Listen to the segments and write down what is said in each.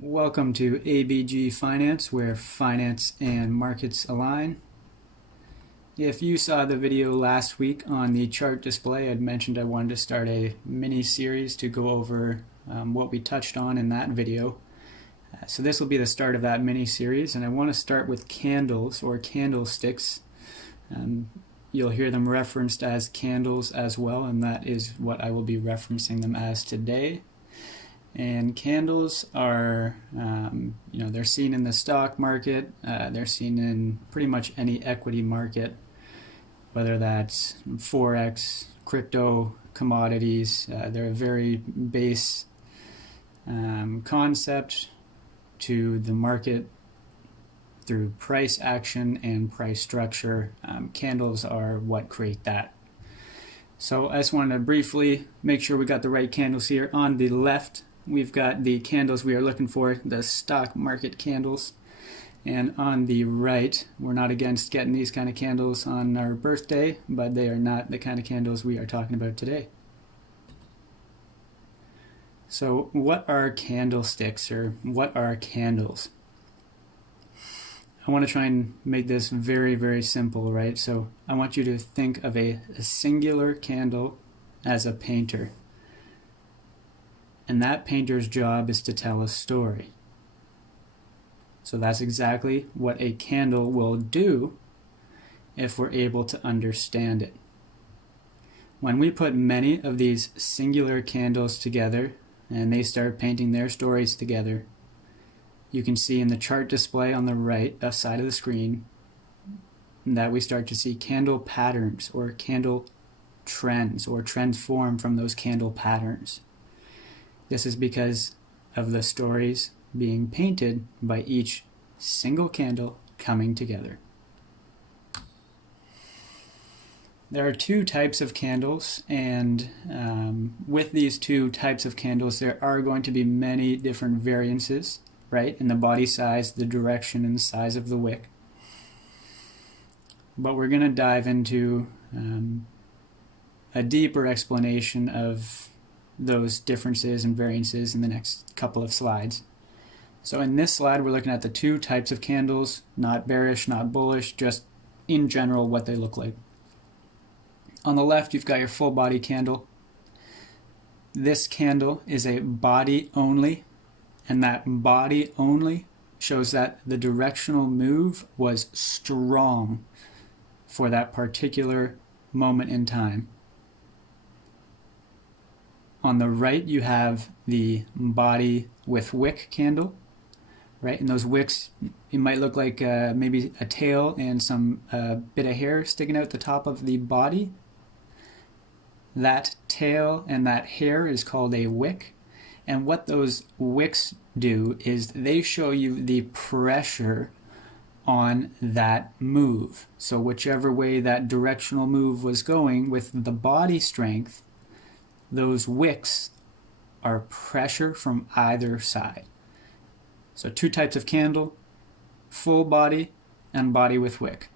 Welcome to ABG Finance, where finance and markets align. If you saw the video last week on the chart display, I'd mentioned I wanted to start a mini series to go over what we touched on in that video. So this will be the start of that mini series, and I want to start with candles or candlesticks. You'll hear them referenced as candles as well, and that is what I will be referencing them as today. And candles are, they're seen in the stock market, they're seen in pretty much any equity market, whether that's Forex, crypto, commodities. They're a very base concept to the market through price action and price structure. Candles are what create that. So I just wanted to briefly make sure we got the right candles here. On the left, we've got the candles we are looking for, the stock market candles. And on the right, we're not against getting these kind of candles on our birthday, but they are not the kind of candles we are talking about today. So what are candlesticks, or what are candles? I want to try and make this very, very simple, right? So I want you to think of a singular candle as a painter. And that painter's job is to tell a story. So that's exactly what a candle will do if we're able to understand it. When we put many of these singular candles together and they start painting their stories together, you can see in the chart display on the right side of the screen that we start to see candle patterns or candle trends, or trends form from those candle patterns. This is because of the stories being painted by each single candle coming together. There are two types of candles, and with these two types of candles, there are going to be many different variances, right, in the body size, the direction, and the size of the wick. But we're going to dive into a deeper explanation of those differences and variances in the next couple of slides. So in this slide, we're looking at the two types of candles, not bearish, not bullish, just in general what they look like. On the left, you've got your full body candle. This candle is a body only, and that body only shows that the directional move was strong for that particular moment in time. On the right, you have the body with wick candle, right? And those wicks, it might look like maybe a tail and some bit of hair sticking out the top of the body. That tail and that hair is called a wick. And what those wicks do is they show you the pressure on that move. So whichever way that directional move was going with the body strength, those wicks are pressure from either side. So two types of candle, full body and body with wick.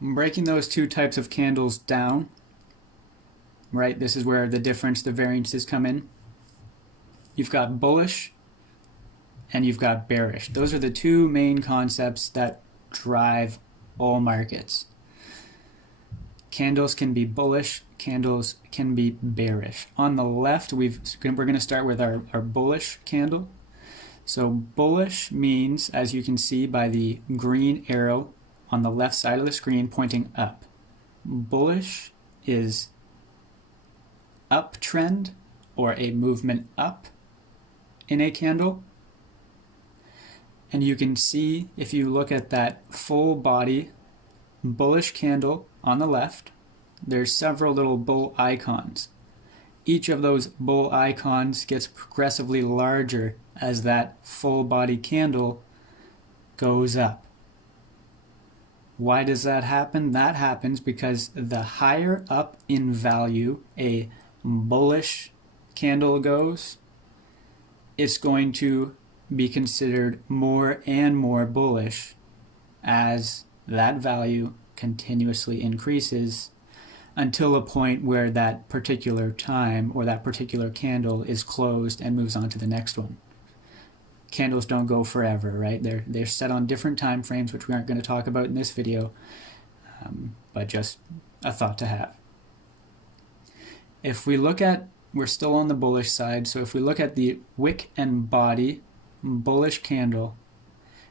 Breaking those two types of candles down, right, this is where the difference, the variances come in. You've got bullish and you've got bearish. Those are the two main concepts that drive all markets. Candles can be bullish, candles can be bearish. On the left, we're going to start with our bullish candle. So bullish means, as you can see by the green arrow on the left side of the screen pointing up, bullish is uptrend or a movement up in a candle. And you can see, if you look at that full body bullish candle on the left, there's several little bull icons. Each of those bull icons gets progressively larger as that full body candle goes up. Why does that happen? That happens because the higher up in value a bullish candle goes, it's going to be considered more and more bullish as that value continuously increases until a point where that particular time or that particular candle is closed and moves on to the next one. Candles don't go forever, right? They're set on different time frames, which we aren't going to talk about in this video, but just a thought to have. If we look at, we're still on the bullish side, so if we look at the wick and body bullish candle,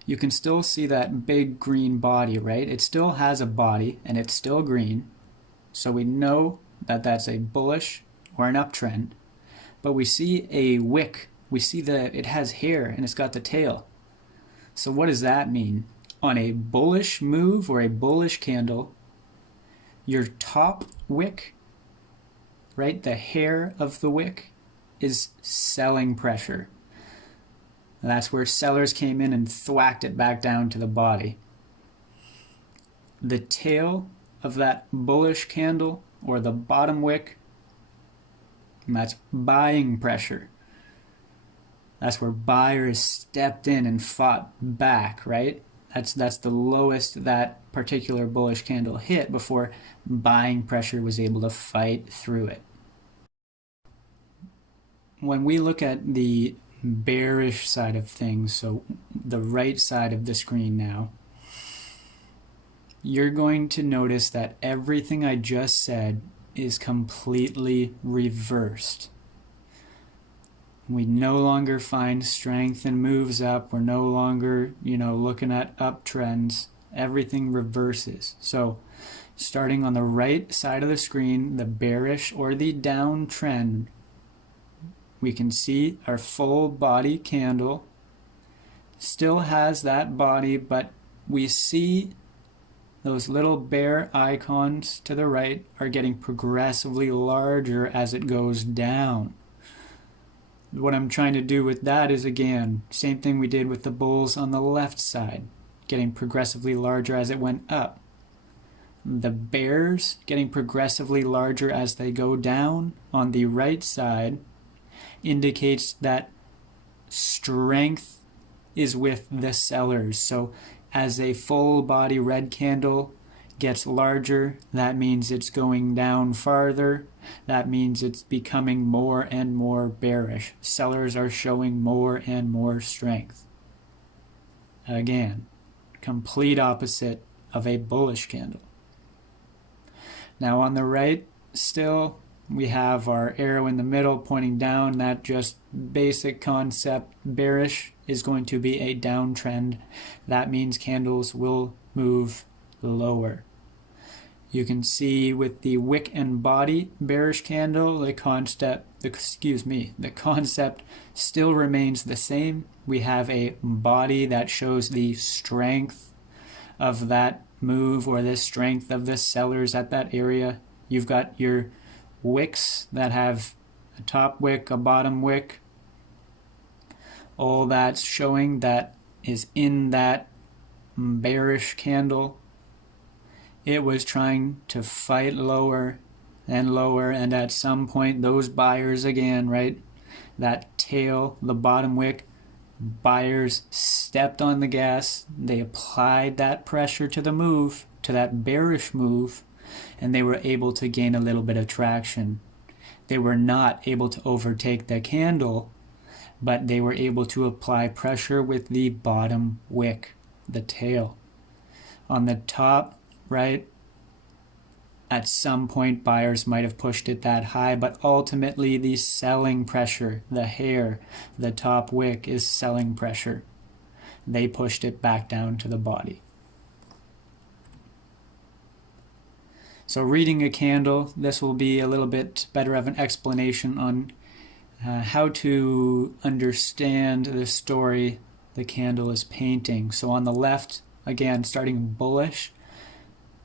you can still see that big green body, right? It still has a body and it's still green, so we know that that's a bullish or an uptrend. But we see a wick, we see that it has hair and it's got the tail. So what does that mean? On a bullish move or a bullish candle, your top wick, right, the hair of the wick, is selling pressure. And that's where sellers came in and thwacked it back down to the body. The tail of that bullish candle, or the bottom wick, that's buying pressure. That's where buyers stepped in and fought back, right? That's the lowest that particular bullish candle hit before buying pressure was able to fight through it. When we look at the bearish side of things, so the right side of the screen now, you're going to notice that everything I just said is completely reversed. We no longer find strength in moves up. We're no longer, looking at uptrends. Everything reverses. So starting on the right side of the screen, the bearish or the downtrend, we can see our full body candle still has that body, but we see those little bear icons to the right are getting progressively larger as it goes down. What I'm trying to do with that is, again, same thing we did with the bulls on the left side, getting progressively larger as it went up. The bears getting progressively larger as they go down on the right side indicates that strength is with the sellers. So as a full body red candle gets larger, that means it's going down farther. That means it's becoming more and more bearish. Sellers are showing more and more strength. Again, complete opposite of a bullish candle. Now on the right, still, we have our arrow in the middle pointing down. That just basic concept. Bearish is going to be a downtrend. That means candles will move lower. You can see with the wick and body bearish candle, the concept still remains the same. We have a body that shows the strength of that move or the strength of the sellers at that area. You've got your wicks that have a top wick, a bottom wick. All that's showing that is in that bearish candle. It was trying to fight lower and lower, and at some point those buyers again, right, that tail, the bottom wick, buyers stepped on the gas. They applied that pressure to the move, to that bearish move, and they were able to gain a little bit of traction. They were not able to overtake the candle, but they were able to apply pressure with the bottom wick, the tail. On the top, right, at some point buyers might have pushed it that high, but ultimately the selling pressure, the hair, the top wick is selling pressure. They pushed it back down to the body. So reading a candle, this will be a little bit better of an explanation on how to understand the story the candle is painting. So on the left, again, starting bullish,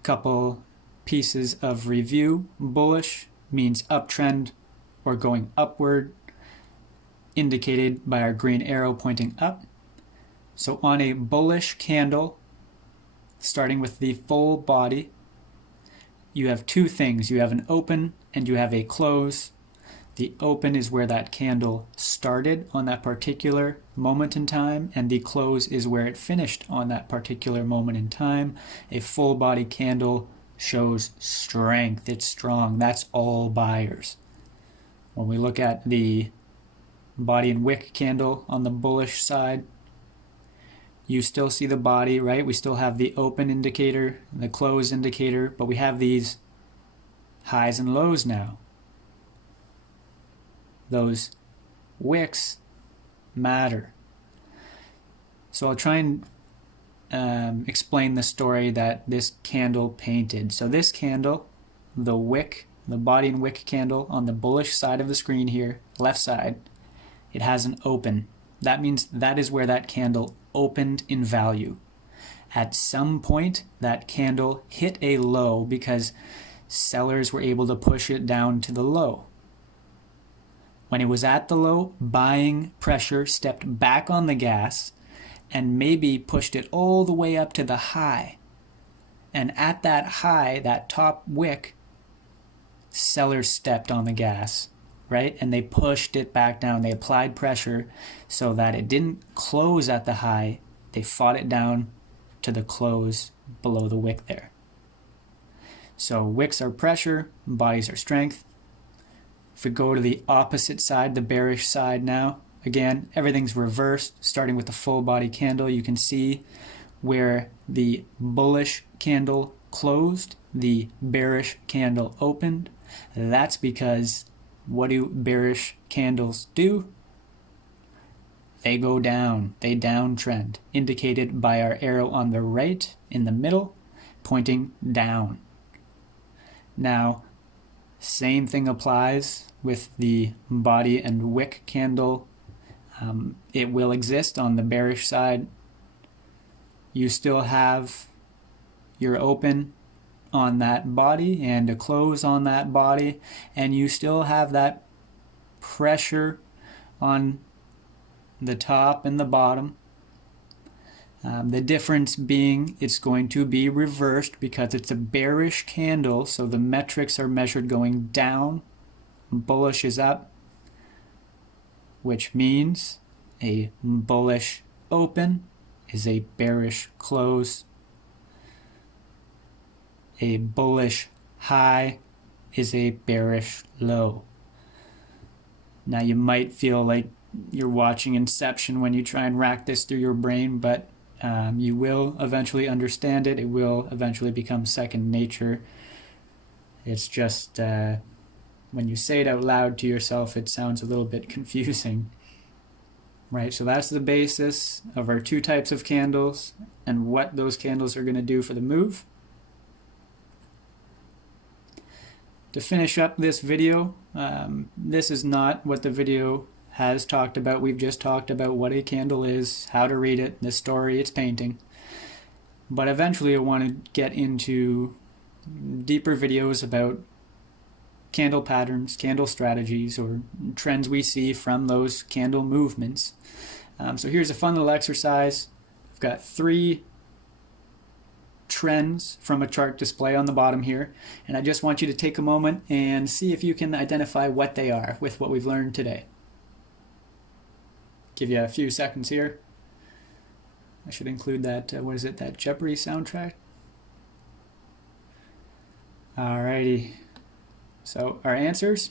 couple pieces of review. Bullish means uptrend or going upward, indicated by our green arrow pointing up. So on a bullish candle, starting with the full body, you have two things. You have an open and you have a close. The open is where that candle started on that particular moment in time, and the close is where it finished on that particular moment in time. A full body candle shows strength. It's strong. That's all buyers. When we look at the body and wick candle on the bullish side, you still see the body, right? We still have the open indicator, the close indicator, but we have these highs and lows now. Those wicks matter. So I'll try and explain the story that this candle painted. So this candle, the wick, the body and wick candle on the bullish side of the screen here, left side, it has an open. That means that is where that candle opened in value. At some point, that candle hit a low because sellers were able to push it down to the low. When it was at the low, buying pressure stepped back on the gas and maybe pushed it all the way up to the high. And at that high, that top wick, sellers stepped on the gas, right? And they pushed it back down. They applied pressure so that it didn't close at the high. They fought it down to the close below the wick there. So wicks are pressure, bodies are strength. If we go to the opposite side, the bearish side now, again, everything's reversed. Starting with the full body candle, you can see where the bullish candle closed, the bearish candle opened. That's because what do bearish candles do? They go down, they downtrend, indicated by our arrow on the right in the middle, pointing down. Now, same thing applies with the body and wick candle. It will exist on the bearish side. You still have your open on that body and a close on that body, and you still have that pressure on the top and the bottom. The difference being it's going to be reversed because it's a bearish candle, so the metrics are measured going down. Bullish is up, which means a bullish open is a bearish close. A bullish high is a bearish low. Now you might feel like you're watching Inception when you try and rack this through your brain, but you will eventually understand it. It will eventually become second nature. It's just when you say it out loud to yourself, it sounds a little bit confusing. Right, so that's the basis of our two types of candles and what those candles are going to do for the move. To finish up this video, this is not what the video has talked about. We've just talked about what a candle is, how to read it, the story it's painting. But eventually I want to get into deeper videos about candle patterns, candle strategies, or trends we see from those candle movements. So here's a fun little exercise. I've got 3 trends from a chart display on the bottom here, and I just want you to take a moment and see if you can identify what they are with what we've learned today. Give you a few seconds here. I should include that, that Jeopardy soundtrack? Alrighty. So our answers.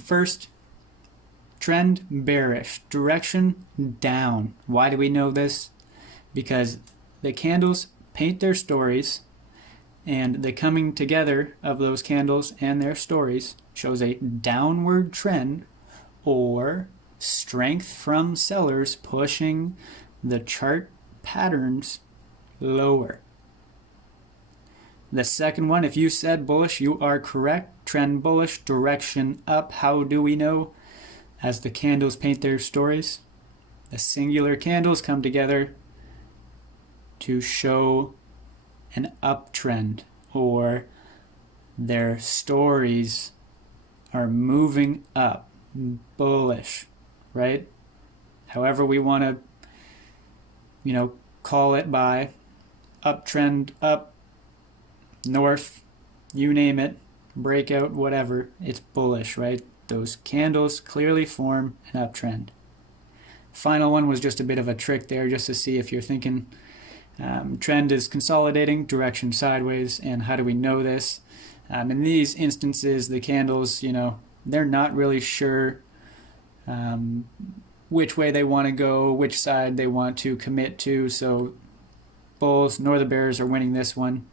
First, trend bearish, direction down. Why do we know this? Because the candles paint their stories, and the coming together of those candles and their stories shows a downward trend or strength from sellers pushing the chart patterns lower. The second one, if you said bullish, you are correct. Trend bullish, direction up. How do we know? As the candles paint their stories, the singular candles come together to show an uptrend, or their stories are moving up, bullish, right? However we want to, call it by uptrend, up, north, you name it, breakout, whatever, it's bullish, right? Those candles clearly form an uptrend. Final one was just a bit of a trick there, just to see if you're thinking Trend is consolidating, direction sideways, and how do we know this? In these instances, the candles, they're not really sure which way they want to go, which side they want to commit to. So bulls nor the bears are winning this one.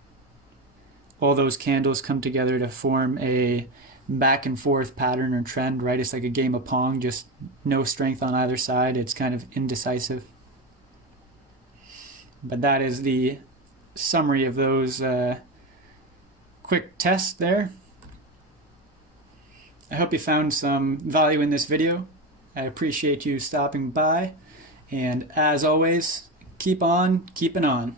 All those candles come together to form a back and forth pattern or trend, right? It's like a game of Pong, just no strength on either side. It's kind of indecisive. But that is the summary of those quick tests there. I hope you found some value in this video. I appreciate you stopping by. And as always, keep on keeping on.